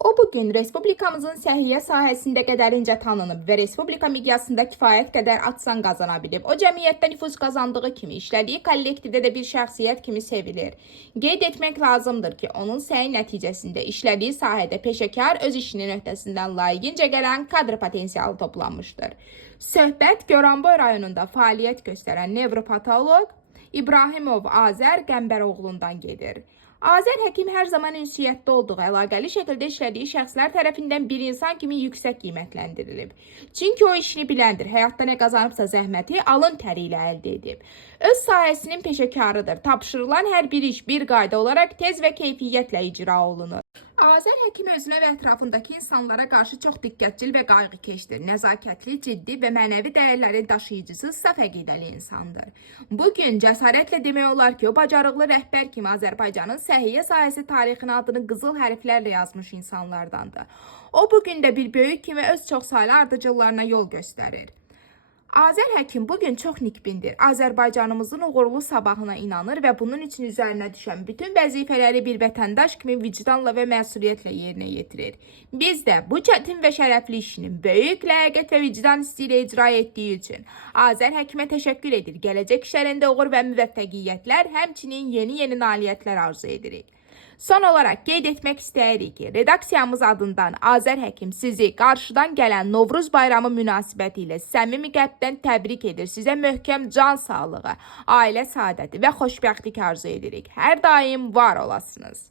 O bugün Respublikamızın səhiyyə sahəsində qədərincə tanınıb və Respublika miqyasında kifayət qədər atsan qazana bilib. O cəmiyyətdə nüfuz qazandığı kimi işlədiyi kollektivdə də bir şəxsiyyət kimi sevilir. Qeyd etmək lazımdır ki, onun səyi nəticəsində işlədiyi sahədə peşəkar öz işinin öhdəsindən layiqincə gələn kadr potensialı toplanmışdır. Söhbət Goranboy rayonunda fəaliyyət göstərən nevropatoloq İbrahimov Azər Qəmbəroğlu'ndan gedir. Azər həkim hər zaman ünsiyyətdə olduğu, əlaqəli şəkildə işlədiyi şəxslər tərəfindən bir insan kimi yüksək qiymətləndirilib. Çünki o işini biləndir, həyatda nə qazanıbsa zəhməti alın təri ilə əldə edib. Öz sahəsinin peşəkarıdır, tapşırılan hər bir iş bir qayda olaraq tez və keyfiyyətlə icra olunur. Azər həkim özünə və ətrafındakı insanlara qarşı çox diqqətcil və qayğıkeşdir, nəzakətli, ciddi və mənəvi dəyərlərin daşıyıcısı, saf əqidəli insandır. Bugün cəsarətlə demək olar ki, o bacarıqlı rəhbər kimi Azərbaycanın səhiyyə sahəsi tarixinin adını qızıl hərflərlə yazmış insanlardandır. O bugün də bir böyük kimi öz çoxsaylı ardıcıllarına yol göstərir. Azər həkim bugün çox nikbindir. Azərbaycanımızın uğurlu sabahına inanır və bunun üçün üzərinə düşən bütün vəzifələri bir vətəndaş kimi vicdanla və məsuliyyətlə yerinə yetirir. Biz də bu çətin və şərəfli işinin böyük ləyaqət və vicdan hissi ilə icra etdiyi üçün Azər həkimə təşəkkür edir. Gələcək işlərində uğur və müvəffəqiyyətlər, həmçinin yeni nailiyyətlər arzu edirik. Son olaraq qeyd etmək istəyirik ki, redaksiyamız adından Azər həkim sizi qarşıdan gələn Novruz bayramı münasibəti ilə səmimi qəlbdən təbrik edir. Sizə möhkəm can sağlığı, ailə saadəti və xoşbəxtlik arzu edirik. Hər daim var olasınız.